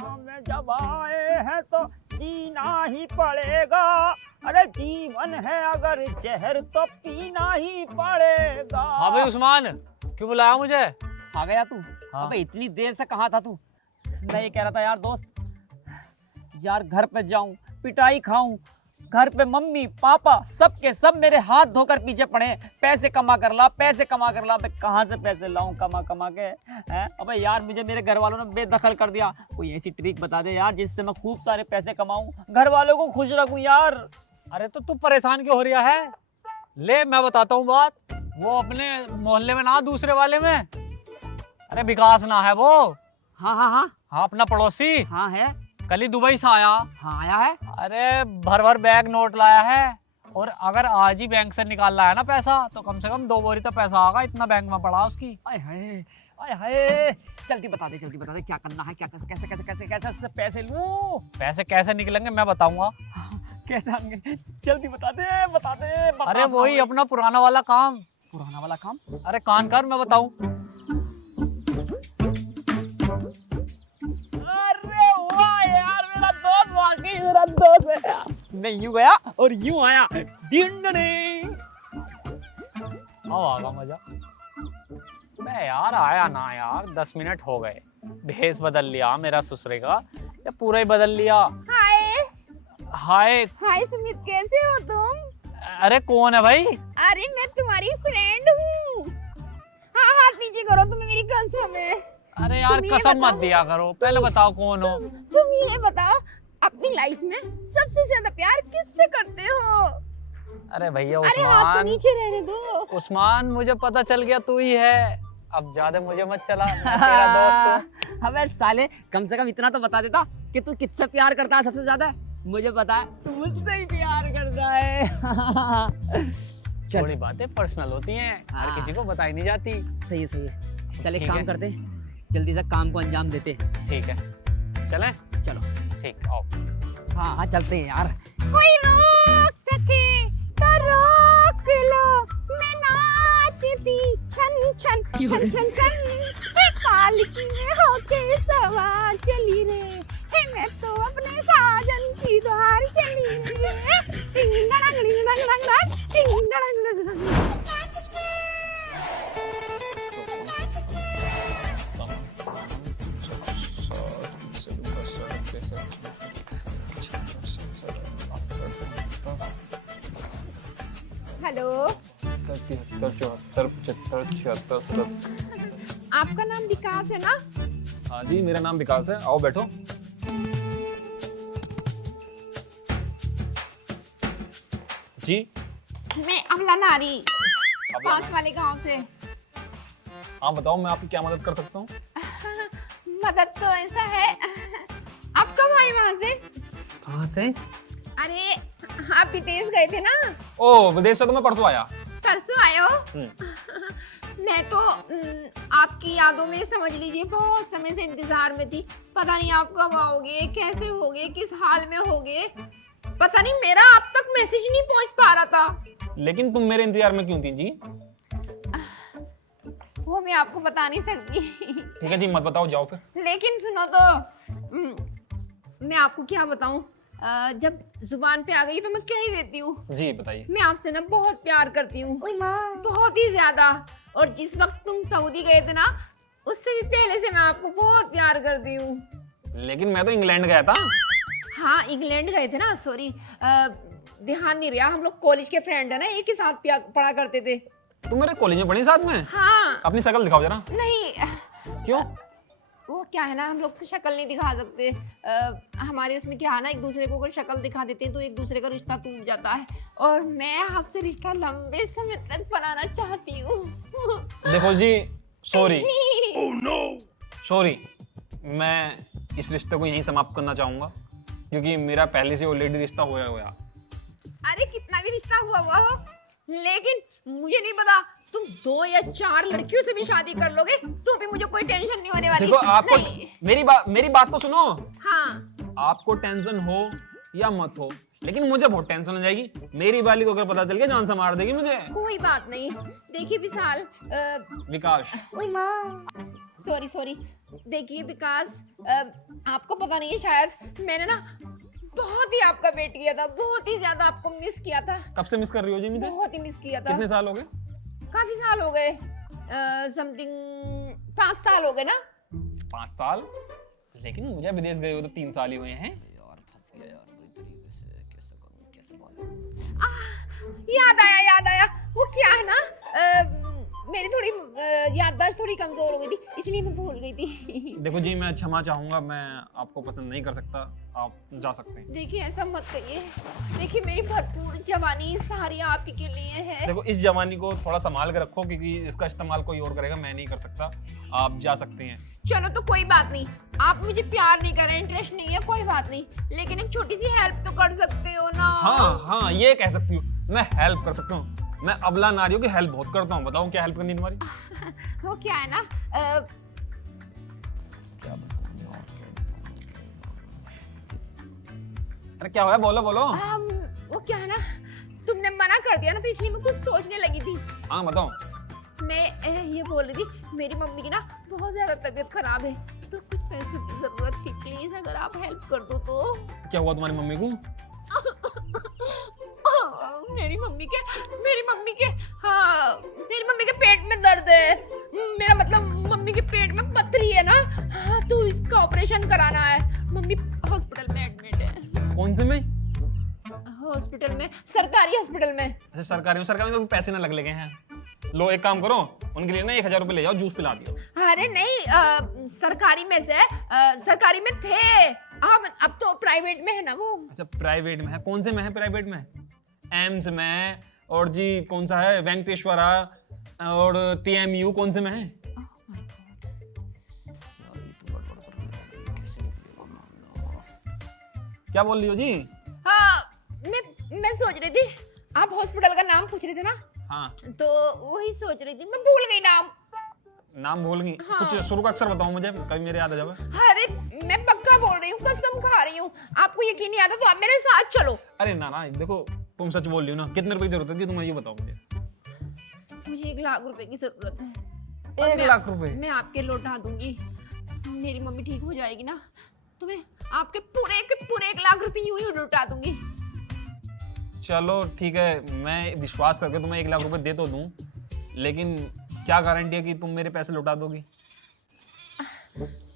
में जब आए हैं तो जीना ही पड़ेगा। अरे जीवन है अगर जहर तो पीना ही पड़ेगा। हाँ भाई उस्मान, क्यों बुलाया मुझे? आ गया तू? हाँ। अबे इतनी देर से कहाँ था तू? मैं ये कह रहा था यार दोस्त, यार घर पे जाऊं, पिटाई खाऊं, घर पे मम्मी पापा सबके सब मेरे हाथ धोकर पीछे पड़े, पैसे कमा कर ला, पैसे कमा कर ला। मैं कहाँ से पैसे लाऊं कमा कमा के? हैं? अबे यार मुझे मेरे घर वालों ने बेदखल कर दिया। कोई ऐसी ट्रिक बता दे यार जिससे मैं खूब सारे पैसे कमाऊं, घर वालों को खुश रखूं यार। अरे तो तू परेशान क्यों हो रहा है? ले मैं बताता हूँ बात। वो अपने मोहल्ले में ना, दूसरे वाले में, अरे विकास ना है वो? हाँ हाँ हाँ हाँ अपना पड़ोसी, हाँ है। कल ही दुबई से आया। हाँ आया है। अरे भर भर बैग नोट लाया है, और अगर आज ही बैंक से निकाल लाया ना पैसा तो कम से कम 2 बोरी तो पैसा आगा, इतना बैंक में पड़ा उसकी। आय हाय, जल्दी बता दे क्या करना है, क्या कैसे कैसे कैसे कैसे उससे पैसे लूं? पैसे कैसे निकलेंगे मैं बताऊंगा। कैसे आएंगे? जल्दी बता दे। अरे वही अपना पुराना वाला काम। पुराना वाला काम? अरे कान कर मैं बताऊं। अरे वाह यार, मेरा दोस्त वाकई मेरा दोस्त है यार। मैं यूं गया और यूं आया। डिंडनी। अब आगा मजा। मैं यार आया ना यार, 10 मिनट हो गए, भेस बदल लिया मेरा ससुरे का, या पूरा ही बदल लिया। हाय हाय। हाय सुमित, कैसे हो तुम? अरे कौन है भाई? अरे मैं तुम्हारी फ्रेंड हूँ। हाँ हाथ नीचे करो, तुम्हें मेरी कसम है। अरे यार तुम ये कसम मत बताओ। दिया करो, पहले बताओ कौन हो। तुम ये बताओ, अपनी लाइफ में सबसे ज्यादा प्यार किससे करते हो? अरे भैया अरे हाथ तो उस्मान, नीचे रहने दो। उस्मान मुझे पता चल गया तू ही है, अब ज्यादा मुझे मत चला, मैं तेरा दोस्त हूँ। अबे साले, कम से कम इतना तो बता देता कि तू किससे प्यार करता है सबसे ज्यादा। मुझे पता है तू मुझसे ही प्यार करता है। चल। थोड़ी बातें पर्सनल होती हैं, हर हाँ। किसी को बताई नहीं जाती। सही है। चल एक ठीक काम है। करते, जल्दी से काम को अंजाम देते। ठीक है चलें? चलो। ठीक आओ। हाँ चलते हैं यार। कोई रोक सके तो रोक लो, मैं नाचती छन छन छन छन छन, पालकी में होके सवार चली रे, मैं तो अपने साजन की द्वार चली रे। टिंग डंग डिंग डंग डंग डंग, टिंग डंग डंग डंग। हेलो, 73, 74, 75, 76, 77। आपका नाम विकास है ना? हाँ जी मेरा नाम विकास है, आओ बैठो। जी मैं अमला नारी, पास वाले गांव से। आप बताओ मैं आपकी क्या मदद कर सकता हूँ? मदद तो ऐसा है, आप कब आए वहां से? कहाँ से? अरे आप विदेश गए थे ना? ओ विदेश से तो मैं परसों आया। परसों आए हो? मैं तो आपकी यादों में समझ लीजिए बहुत समय से इंतजार में थी। पता नहीं आप कब आओगे, कैसे होगे, किस हाल में होगे, पता नहीं मेरा आप तक मैसेज नहीं पहुंच पा रहा था। लेकिन तुम मेरे इंतजार में क्यों थी जी? वो मैं आपको बता नहीं सकती। ठीक है जी मत बताओ, जाओ फिर। लेकिन सुनो तो, मैं आपको क्या बताऊं, जब जुबान पे आ गई तो मैं कह ही देती हूँ। जी बताइए। मैं आपसे ना बहुत प्यार करती हूँ, बहुत ही ज्यादा। और जिस वक्त तुम सऊदी गए थे ना, उससे भी पहले से मैं आपको बहुत प्यार करती हूँ। लेकिन मैं तो इंग्लैंड गया था। हाँ इंग्लैंड गए थे ना, सॉरी ध्यान नहीं रहा। हम लोग कॉलेज के फ्रेंड है ना, एक ही साथ पढ़ा करते थे। तुम मेरे कॉलेज में पढ़ी साथ में? हाँ। अपनी शक्ल दिखाओ जरा। नहीं। क्यों? वो क्या है ना, हम लोग शक्ल नहीं दिखा सकते। हमारे उसमें क्या है ना, एक दूसरे को अगर शक्ल दिखा देते हैं तो एक दूसरे का रिश्ता टूट जाता है, और मैं आपसे रिश्ता लंबे समय तक बनाना चाहती हूँ। देखो जी, सॉरी। सॉरी, मैं इस रिश्ते को यहीं समाप्त करना चाहूंगा, क्योंकि मेरा पहले से ऑलरेडी रिश्ता हुआ। अरे कितना भी रिश्ता हुआ हो, लेकिन मुझे नहीं पता तुम 2 या 4 लड़कियों से भी शादी कर लोगे तो भी मुझे कोई टेंशन नहीं होने वाली। देखो आपको नहीं। मेरी बात तो सुनो। हाँ। आपको टेंशन हो या मत हो, लेकिन मुझे बहुत टेंशन हो जाएगी। मेरी वाली को अगर पता चल गया जान से मार देगी मुझे। कोई बात नहीं, देखिए विशाल, विकास। सॉरी देखिए विकास, आपको पता नहीं है शायद, मैंने ना बहुत ही आपका वेट किया था, बहुत ही ज्यादा आपको मिस किया था, कब से मिस कर रही हो जी मुझे? बहुत ही मिस किया था। कितने साल हो गए? काफी साल हो गए, समथिंग 5 साल हो गए ना। 5 साल? लेकिन मुझे विदेश गए हो तो 3 साल ही हुए हैं। यार फंस गया यार, बुरी तरीके से कैसे करूं, कैसे बात। याद आया, वो क्या है ना, मेरी थोड़ी याददाश्त थोड़ी कमजोर हो गई थी, इसलिए मैं भूल गई थी। देखो जी, मैं क्षमा चाहूंगा, मैं आपको पसंद नहीं कर सकता, आप जा सकते हैं। देखिए ऐसा मत करिए, देखिए मेरी भरपूर जवानी सारी आप ही के लिए है। देखो इस जवानी को थोड़ा संभाल के रखो, क्योंकि इसका इस्तेमाल कोई और करेगा, मैं नहीं कर सकता। आप जा सकते हैं। चलो तो कोई बात नहीं, आप मुझे प्यार नहीं कर रहे, इंटरेस्ट नहीं है, कोई बात नहीं, लेकिन एक छोटी सी हेल्प तो कर सकते हो ना। हाँ, ये कह सकती हूँ, मैं हेल्प कर सकता हूँ। मैं अबला नारियों की हेल्प बहुत करता हूँ। बताओ क्या हेल्प करनी है तुम्हारी? वो क्या है ना, क्या बताऊं यार, अरे क्या हुआ, बोलो बोलो। वो क्या है ना, तुमने मना कर दिया ना, तो इसलिए मैं कुछ सोचने लगी थी। हाँ बताओ। मैं ये बोल रही थी, मेरी मम्मी की ना बहुत ज्यादा तबीयत खराब है, तो कुछ पैसों की जरूरत थी, प्लीज अगर आप हेल्प कर दो तो। क्या हुआ तुम्हारी मम्मी को? मेरी मम्मी के पेट में दर्द है, मेरा मतलब मम्मी के पेट में पथरी है ना, हाँ, तो इसका ऑपरेशन कराना है। मम्मी हॉस्पिटल में एडमिट है। कौन से में? हॉस्पिटल में, सरकारी हॉस्पिटल में। अच्छा सरकारी में तो पैसे ना लगे हैं। लो एक काम करो, उनके लिए ना 1000 रुपए ले जाओ, जूस पिला दियो। अरे नहीं, सरकारी में से, सरकारी में थे, अब तो प्राइवेट में है ना वो। अच्छा प्राइवेट में है, कौन से में है प्राइवेट में? एम्स में, और जी कौन सा है, वेंकटेश्वरा और TMU, कौन से में है? क्या बोल रही हो जी? हाँ, मैं सोच रही थी, आप हॉस्पिटल का नाम पूछ रहे थे ना, हाँ तो वही सोच रही थी, मैं भूल गई नाम। नाम भूल गई? हाँ। कुछ शुरू का अक्षर बताओ मुझे, कभी मेरे याद आ जाए। अरे मैं पक्का बोल रही हूँ, कसम खा रही हूँ, आपको यकीन नहीं आता तो आप मेरे साथ चलो। अरे ना देखो, तुम सच बोल रही हो ना। कितने रुपए की जरूरत है तुम ये बताओ मुझे। मुझे 1 लाख रुपए की जरूरत है। 1 लाख रुपए? मैं आपके लौटा दूंगी, मेरी मम्मी ठीक हो जाएगी ना, तो मैं आपके पूरे के पूरे 1 लाख रुपए यूं ही लौटा दूंगी। चलो ठीक है, मैं विश्वास करके तुम्हें 1 लाख रुपए दे तो दूं, लेकिन क्या गारंटी है कि तुम मेरे पैसे लौटा दोगी?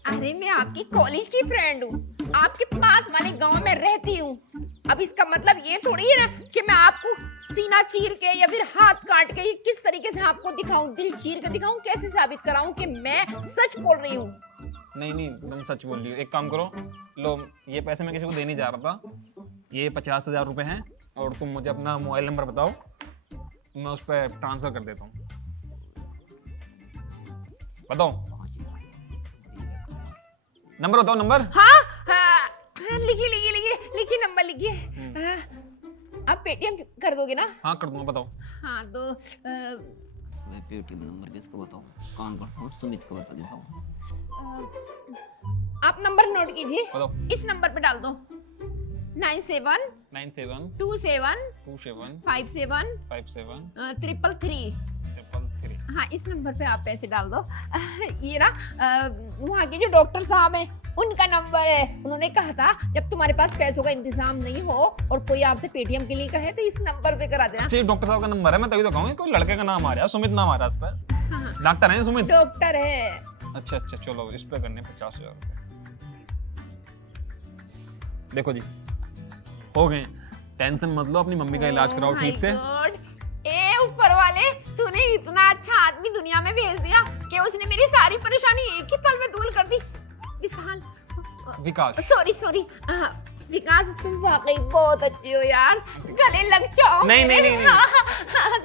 अरे मैं आपकी कॉलेज की फ्रेंड हूँ, आपके पास वाले गांव में रहती हूँ। अब इसका मतलब ये थोड़ी है ना कि मैं आपको सीना चीर के या फिर हाथ काट के किस तरीके से आपको दिखाऊं, दिल चीर के दिखाऊं, कैसे साबित कराऊं कि मैं सच बोल रही हूँ। नहीं तुम सच बोल रही हो। एक काम करो, लो ये पैसे मैं किसी को देने जा रहा था, ये 50,000 रुपए हैं, और तुम मुझे अपना मोबाइल नंबर बताओ, मैं उस पर ट्रांसफर कर देता हूँ। बताओ नंबर, बताओ नंबर। हाँ, लिखिए नंबर लिखिए। आप पेटीएम कर दोगे ना? हाँ कर दूंगा, बताओ। हाँ तो मैं पेटीएम नंबर किसको बताऊं, कौन बताऊं, सुमित को बता देता हूं। आप नंबर नोट कीजिए, बताओ। इस नंबर पे डाल दो 97 97 27 27 57 57 333। हाँ, इस नंबर पे आप पैसे डाल दो। ये ना वहाँ के जो डॉक्टर साहब हैं, उनका नंबर है। उन्होंने कहा था जब तुम्हारे पास पैसों का इंतजाम नहीं हो और कोई आपसे पेटीएम के लिए कहे तो इस नंबर पे करा देना। अच्छा डॉक्टर साहब का नंबर है, मैं तभी तो कहूँगी कोई लड़के का नाम आ रहा है, सुमित नाम आ रहा है इस पर। हाँ, डॉक्टर है सुमित? डॉक्टर है। अच्छा चलो इस पे करने 50,000 रुपए। देखो जी हो गए, टेंशन मत लो, अपनी मम्मी का इलाज कराओ ठीक से। ए ऊपर वाले, तूने इतना अच्छा आदमी दुनिया में भेज दिया कि उसने मेरी सारी परेशानी एक ही पल में दूर कर दी। विकास, सॉरी विकास, तुम वाकई बहुत अच्छे हो यार, गले लग जाओ।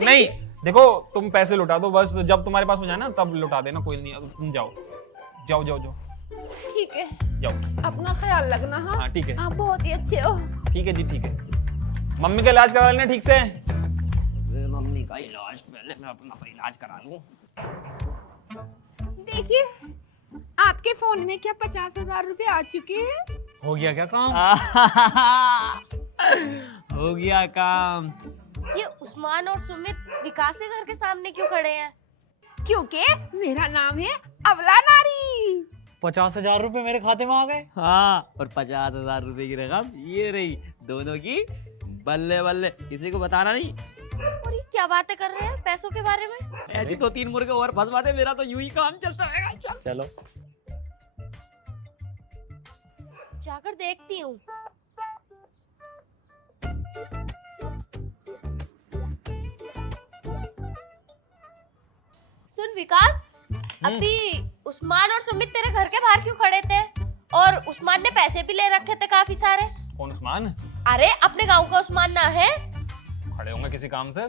नहीं देखो तुम पैसे लुटा दो बस, जब तुम्हारे पास हो जाए ना तब लुटा देना, कोई नहीं। तुम जाओ। ठीक है, जाओ, अपना ख्याल रखना। हाँ ठीक है, आप बहुत ही अच्छे हो। ठीक है जी ठीक है। मम्मी का इलाज करा लेना ठीक से। मम्मी का इलाज पहले मैं अपना इलाज करा लूं। देखिए आपके फोन में क्या 50,000 रुपए आ चुके हैं। हो गया क्या काम? हो गया काम। ये उस्मान और सुमित विकास के घर के सामने क्यों खड़े हैं? क्योंकि मेरा नाम है अबला नारी। 50,000 रुपए मेरे खाते में आ गए। हाँ, और 50,000 रुपए की रकम ये रही दोनों की। बल्ले बल्ले, किसी को बताना नहीं। और ये क्या बातें कर रहे हैं पैसों के बारे में? ऐसी तो 3 मुर्गे और फंसवा दे, मेरा तो यूं ही काम चलता रहेगा। चल चलो। जाकर देखती हूँ। सुन विकास, अभी उस्मान और सुमित तेरे घर के बाहर क्यों खड़े थे? और उस्मान ने पैसे भी ले रखे थे काफी सारे। कौन उस्मान? अरे अपने गांव का उस्मान ना है? खड़े होंगे किसी काम से।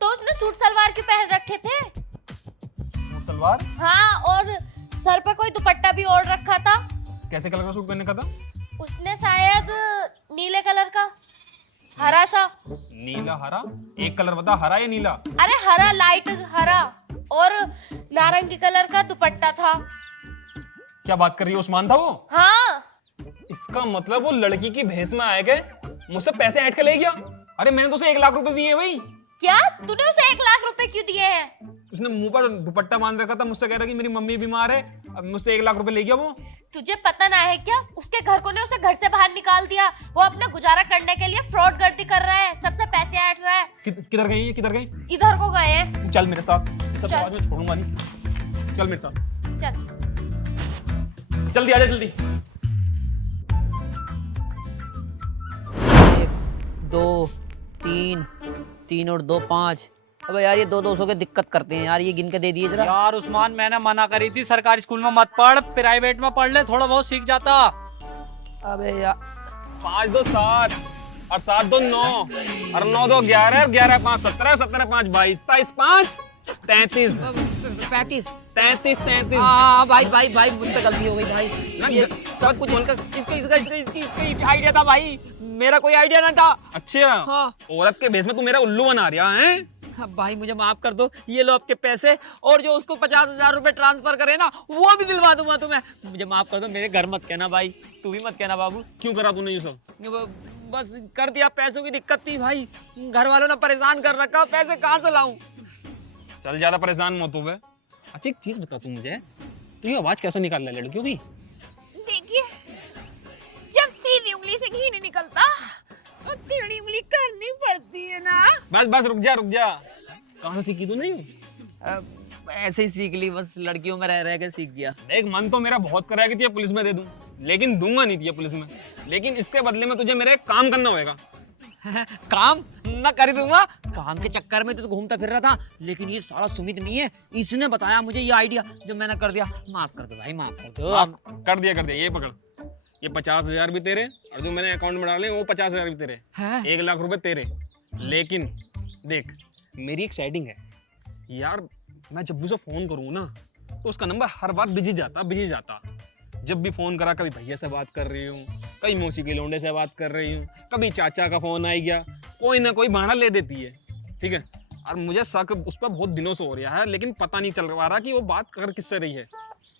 तो उसने सूट सलवार क्यों पहन रखे थे? सूट सलवार? हाँ, और सर पे कोई दुपट्टा भी ओढ़ रखा था। कैसे कलर का सूट पहनने का था? उसने शायद नीले कलर का, हरा सा। नीला हरा? एक कलर बता, हरा या नीला? अरे हरा, लाइट हरा, और नारंगी कलर का दुपट्टा था। क्या बात कर रही है, उस्मान था वो? हाँ। इसका मतलब वो लड़की की भेष में आए गए, मुझसे पैसे ऐंठ के ले गया। अरे मैंने तो उसे 1 लाख रुपए दिए भाई। क्या तूने उसे 1 लाख रुपए क्यों दिए हैं? उसने मुंह पर दुपट्टा बांध रखा था, मुझसे कह रहा कि मेरी मम्मी बीमार है, अब मुझसे 1 लाख रुपए ले गया वो। तुझे पता ना है क्या? उसके घर को ने उसे घर से बाहर निकाल दिया। वो अपना गुजारा करने के लिए फ्रॉड गर्दी कर रहा है, सबसे पैसे ऐंठ रहा है। किधर गई है, किधर गई? इधर को गए हैं। चल मेरे साथ, सब चल। आज मैं छोड़ूंगा नहीं। चल मेरे साथ, चल। जल्दी आजा जल्दी। 1 2 3 3 और 2 5। अबे यार ये 200 के दिक्कत करते हैं यार, ये गिन के दे दिए जरा। यार उस्मान, मैंने मना करी थी सरकारी स्कूल में मत पढ़, प्राइवेट में पढ़ ले, थोड़ा बहुत सीख जाता। अबे यार 5 2 7 और 7 2 9 और 9 2 11 11 5 17 17 5 22 27 5 33 35 33 33। हाँ भाई मुझसे गलती हो गई भाई। ये सब कुछ बोलकर इसका आइडिया था भाई, मेरा कोई आइडिया ना था। अच्छा, हाँ। औरत के भेष में तू मेरा उल्लू बना रहा है? हाँ भाई मुझे माफ कर दो, ये लो आपके पैसे, और जो उसको 50,000 रुपए ट्रांसफर करे ना वो भी दिलवा दूंगा तुम्हें। मुझे माफ कर दो, मेरे घर मत कहना भाई, तू भी मत कहना बाबू। क्यों करा तूने ये सब? बस कर दिया, पैसों की दिक्कत थी भाई, घर वालों ने परेशान कर रखा, पैसे कहाँ से लाऊं? चल ज्यादा परेशान मत हो बे। अच्छा एक चीज बता तू मुझे, तू ये आवाज कैसे निकाल रहा है लड़कियों की? देखिए, जब सीधी उंगली से घी नहीं निकलता तो टेढ़ी उंगली करनी पड़ती है ना। बस रुक जा। कहाँ से सीखी तू? नहीं ऐसे ही सीख ली, बस लड़कियों में रह के सीख गया। देख, मन तो मेरा बहुत करा है कि तुझे पुलिस में दे दूं, लेकिन दूंगा नहीं तुझे पुलिस में। लेकिन इसके बदले में तुझे मेरा एक काम करना होगा। काम ना कर दूंगा, काम के चक्कर में तो घूमता फिर रहा था, लेकिन ये सारा सुमित नहीं है, इसने बताया मुझे ये आइडिया, जो मैंने कर दिया। माफ कर दो भाई, माफ कर दो। माफ कर दिया। ये पकड़, ये 50,000 भी तेरे, और जो मैंने अकाउंट में डाले वो 50,000 भी तेरे, हैं? 1 लाख रुपए तेरे। लेकिन देख, मेरी एक सेटिंग है यार, मैं जब भी उसे फोन करूँ ना तो उसका नंबर हर बार बिजी जाता। जब भी फोन करा, कभी भैया से बात कर रही हूँ, कभी मौसी के लोंडे से बात कर रही हूँ, कभी चाचा का फोन आ गया, कोई ना कोई बहाना ले देती है, ठीक है। और मुझे शक उस पर बहुत दिनों से हो रहा है, लेकिन पता नहीं चल रहा कि वो बात कर किससे रही है।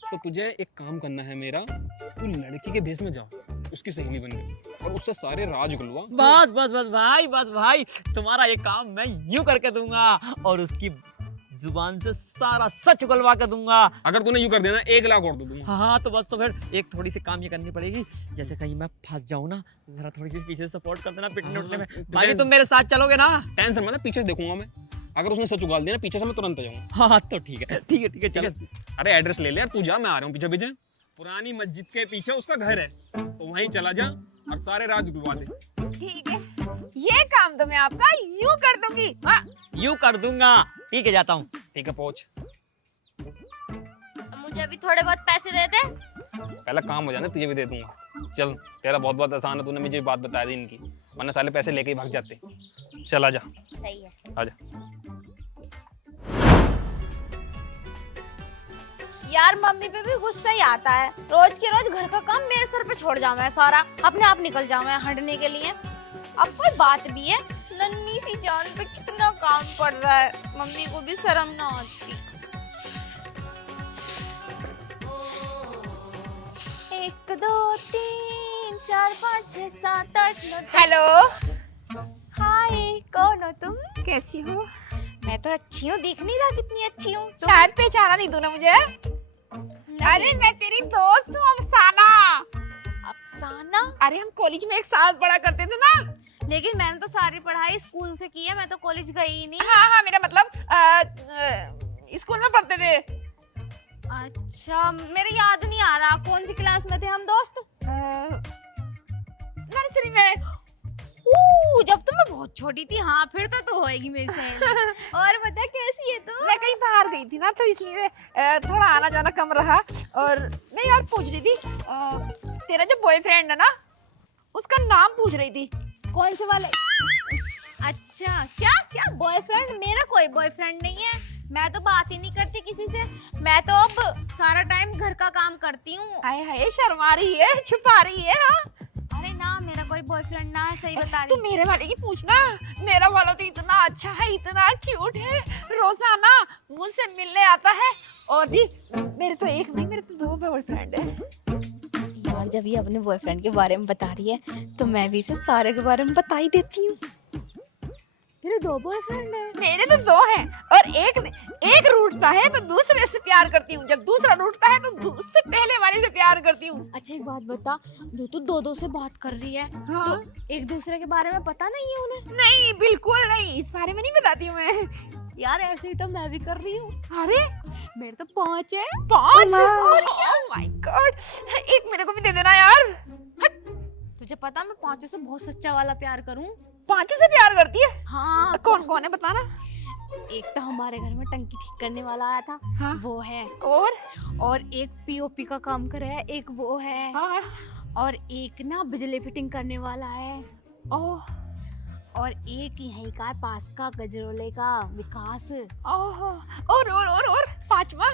तो तुझे एक काम करना है मेरा, तू लड़की के भेष में जा, उसकी सहेली बन गई, और उससे सारे राज गुलवा। बस भाई, तुम्हारा ये काम मैं यूं करके दूंगा, और उसकी जुबान से सारा सच उगलवा के दूंगा। अगर तूने यूं कर देना 1 लाख और दे दूंगा। हाँ तो बस, तो फिर एक थोड़ी सी काम ये करनी पड़ेगी, जैसे कहीं मैं फंस जाऊं ना, जरा थोड़ी सी पीछे सपोर्ट कर देना, पिटने उठने में। भाई तुम मेरे साथ चलोगे ना? टेंशन मत, पीछे देखूंगा मैं। अगर उसने सच उगाल दिया ना पीछे से, मैं तुरंत आ जाऊंगा। हाँ तो ठीक है चलो। अरे एड्रेस ले ले यार, तू जा, मैं आ रहा हूँ पीछे। पुरानी मस्जिद के पीछे उसका घर है, तो वहीं चला जा और सारे राज गुलवा ले। ठीक है, ये काम तो मैं आपका यूं कर दूंगी। हाँ, यूं कर दूंगा। ठीक है, जाता हूँ। ठीक है, पहुंच। मुझे भी थोड़े बहुत पैसे दे दे। पहला काम हो जाना, तुझे भी दे दूंगा। चल, तेरा बहुत आसान है, तूने मुझे बात बता दी इनकी, वरना साले पैसे लेके ही भाग जाते। चल आजा। सही है। आजा। यार मम्मी पे भी गुस्सा ही आता है, रोज के रोज घर का काम मेरे सर पे छोड़ जाऊं मैं सारा, अपने आप निकल जाऊं मैं हटने के लिए। अब कोई बात भी है, नन्ही सी जान पे कितना काम पड़ रहा है, मम्मी को भी शर्म ना आती। 1 2 3 4 5 6 7 8 9। हेलो, हाय, कौन हो तुम? कैसी हो? मैं तो अच्छी हूँ, दिख नहीं रहा कितनी अच्छी हूँ। शायद पहचाना नहीं तू ना मुझे। अरे मैं तेरी दोस्त हूँ अफसाना। अफसाना? अरे हम कॉलेज में एक साथ पढ़ा करते थे ना। लेकिन मैंने तो सारी पढ़ाई स्कूल से की है, मैं तो कॉलेज गई ही नहीं। हाँ हाँ, मेरा मतलब स्कूल में पढ़ते थे। अच्छा, मेरे याद नहीं आ रहा कौन सी क्लास में थे हम दोस्त। नर्सरी में। जब तो मैं बहुत छोटी थी। हाँ, फिर तो तू होएगी मेरी सहेली। और बता कैसी है तू? मैं कहीं बाहर गई थी ना, तो इसलिए थोड़ा आना जाना कम रहा। और मैं यार पूछ रही थी, तेरा जो बॉयफ्रेंड है ना, उसका नाम पूछ रही थी। कौन से वाले? अच्छा, क्या क्या बॉयफ्रेंड? मेरा कोई बॉयफ्रेंड नहीं है, मैं तो बात ही नहीं करती किसी से। मैं तो अब सारा टाइम घर का काम करती हूँ। हाय हाय, शर्मा रही है, छुपा रही है। हाँ, अरे ना, मेरा कोई बॉयफ्रेंड ना है, सही बता तू रही। मेरे वाले की पूछना। मेरा वाला तो इतना अच्छा है, इतना क्यूट है, रोजाना मुझसे मिलने आता है। और जी, मेरे तो एक नहीं, मेरे तो 2 बॉयफ्रेंड है। और जब ये अपने बॉयफ्रेंड के बारे में बता रही है, तो मैं भी इसे सारे के बारे में बता ही देती हूँ। तेरे 2 बॉयफ्रेंड है? मेरे तो 2 हैं, और एक रूठता है तो दूसरे से प्यार करती हूँ, जब दूसरा रूठता है तो उससे पहले वाले से प्यार करती हूँ। अच्छा, एक बात बता, जो तू 2-2 से बात कर रही है, हाँ। तो एक दूसरे के बारे में पता नहीं है उन्हें? नहीं, बिल्कुल नहीं, इस बारे में नहीं बताती हूँ मैं। यार ऐसे ही तो मैं भी कर रही हूँ। अरे मेरे तो 5 है। 5? ओह माय गॉड, एक मेरे को भी दे देना यार। तुझे पता मैं 5 से बहुत सच्चा वाला प्यार करूँ। 5 से प्यार करती है? हाँ। कौन कौन है बताना। एक तो हमारे घर में टंकी ठीक करने वाला आया था, हाँ। वो है। और एक पीओपी का काम कर रहा है, एक वो है। हाँ। और एक ना बिजली फिटिंग करने वाला है। ओह और एक यहीं का पास का गजरोले का विकास। ओह, और 5वां?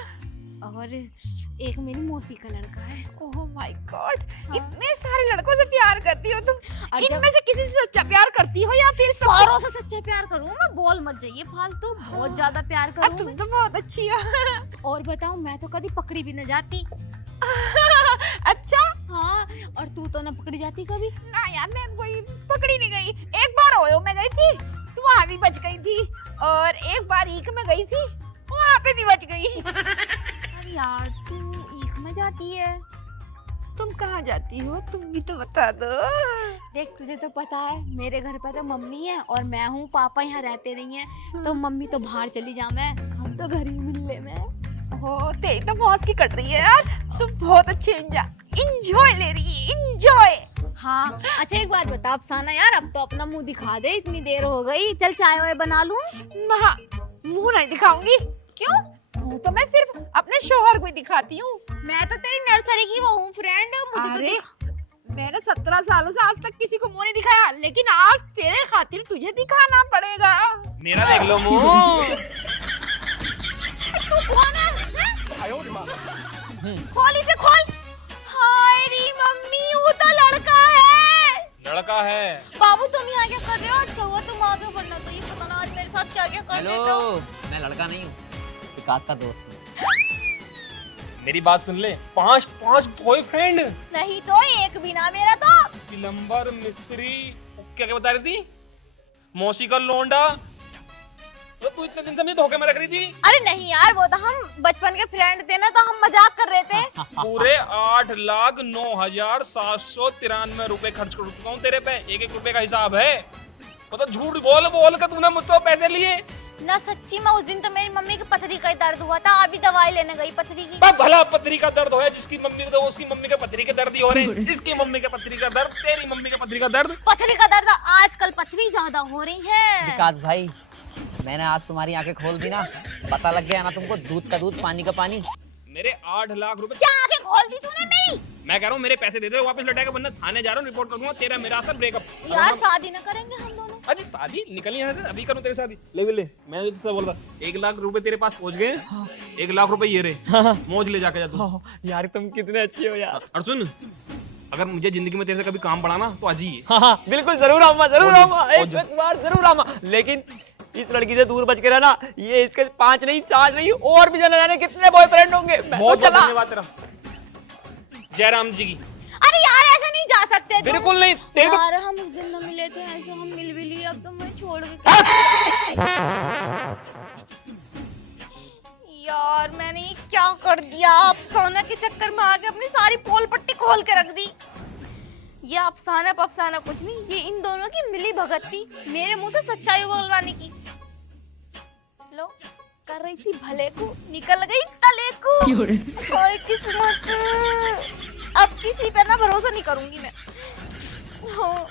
और एक मेरी मौसी का लड़का है। ओह माय गॉड, हाँ। इतने सारे लड़कों से प्यार करती हो तुम। और जब- इनमें से किसी से सच्चा प्यार करती हो या फिर सारों से सच्चा प्यार करूँ मैं? बोल मत जाइए फालतू, बहुत ज्यादा प्यार अब करूँ तुम मैं। तो बहुत अच्छी हो। और बताऊँ, मैं तो कभी पकड़ी भी न जाती। अच्छा। हाँ, और तू तो न पकड़ी जाती कभी। ना यार, मैं कोई पकड़ी नहीं गई। एक बार ओयो में गई थी, तो वहाँ भी बच गई थी। और एक बार ईक में गई थी, वहाँ पे भी बच गई। अरे यार, तू ईख में जाती है? तुम कहाँ जाती हो, तुम भी तो बता दो। देख, तुझे तो पता है मेरे घर पे तो मम्मी है और मैं हूँ, पापा यहाँ रहते नहीं है, तो मम्मी तो बाहर चली जा, मैं हम तो घर ही मिलने में। हो, तेरी तो मौज की कट रही है यार। तुम बहुत अच्छे इंजॉय ले रही है, इंजॉय। हाँ। अच्छा, एक बात बता अफसाना यार, अब तो अपना मुंह दिखा दे, इतनी देर हो गई। चल चाय वाय बना लूं? मुंह नहीं दिखाऊंगी। क्यों? मुंह तो मैं सिर्फ अपने शोहर को ही दिखाती हूँ। मैं तो तेरी नर्सरी की वो हूँ फ्रेंड, मुझे तो अरे, मैंने 17 सालों से आज तक किसी को मुंह नहीं दिखाया, लेकिन आज तेरे खातिर तुझे दिखाना पड़ेगा। मेरा देख लो मुंह। तू कौन है? खोल इसे, खोल। हाय री मम्मी, वो तो लड़का है। लड़का है। बाबू तुम यहाँ क्या कर रहे हो? अच्छा हुआ तुम आगे बढ़ना, तो ये पता ना आज मेरे साथ क्या क्या कर देते हो। मैं लड़का नहीं हूँ, विकास का दोस्त हूँ। मेरी बात सुन ले, 5 बॉयफ्रेंड। नहीं तो एक भी ना मेरा तो। प्लम्बर, मिस्त्री, क्या क्या बता रही थी? मौसी का लोंडा। तो तू इतने दिन से मुझे धोखे में रख रही थी। अरे नहीं यार, वो तो हम बचपन के फ्रेंड थे ना, तो हम मजाक कर रहे थे। पूरे 8,09,793 रुपए खर्च कर चुका हूँ तेरे पे। 1-1 रुपए का हिसाब है। मतलब झूठ बोल बोल कर तूने मुझसे पैसे लिए। ना सच्ची में, उस दिन तो मेरी मम्मी की पथरी का ही दर्द हुआ था, अभी दवाई लेने गई पथरी की। बा भला पथरी का दर्द होया, जिसकी मम्मी को तो उसकी मम्मी के पथरी के दर्द ही हो रहे हैं। इसकी मम्मी के पथरी का दर्द, तेरी मम्मी के पथरी का दर्द। पथरी का दर्द, आजकल पथरी ज्यादा हो रही है। विकास भाई, मैंने आज तुम्हारी आंखें खोल दी ना, पता लग गया ना तुमको, दूध का दूध पानी का पानी। मेरे 8 लाख रुपए। क्या आंखें खोल दी तूने मेरी? मैं कह रहा हूँ मेरे पैसे दे दे, वापस लौटा के, वरना थाने जा रहा हूँ, रिपोर्ट कर दूंगा तेरा मेरा साथ ब्रेकअप। यार शादी न करेंगे हम दोनों? अजी शादी निकल यहाँ से, अभी करूँ तेरी शादी। ले मैं तुझसे बोल रहा, 1 लाख रुपए तेरे पास पहुंच गए। 1 लाख रुपए ये रहे, मौज ले जाके जा तू। यार तुम कितने अच्छे हो यार। और सुन, अगर मुझे जिंदगी में तेरे से कभी काम पड़ा ना तो आज ही। हाँ, बिल्कुल जरूर आऊंगा, जरूर आऊंगा, और एक बार जरूर आऊंगा। लेकिन इस लड़की से दूर बच के रहना, ये इसके 5 नहीं 4 नहीं और भी जाने जाने कितने बॉयफ्रेंड होंगे। मैं बहुत तो चला। धन्यवाद तेरा, जयराम जी की। अरे यार ऐसे नहीं जा सकते तुम। बिल्कुल नहीं, तेरे यार हम उस दिन न मिले थे, ऐसे हम मिल भी लिए, अब तो मैं छोड़ के यार मैंने ये क्या कर दिया, अफसाना के चक्कर में आके अपनी सारी पोल पट्टी खोल के रख दी। ये अफसाना पफसाना कुछ नहीं, ये इन दोनों की मिली भगत थी मेरे मुंह से सच्चाई बोलवाने की। लो कर रही थी भले को, निकल गई तले को। हाय किस्मत, अब किसी पे ना भरोसा नहीं करूंगी मैं। हाँ।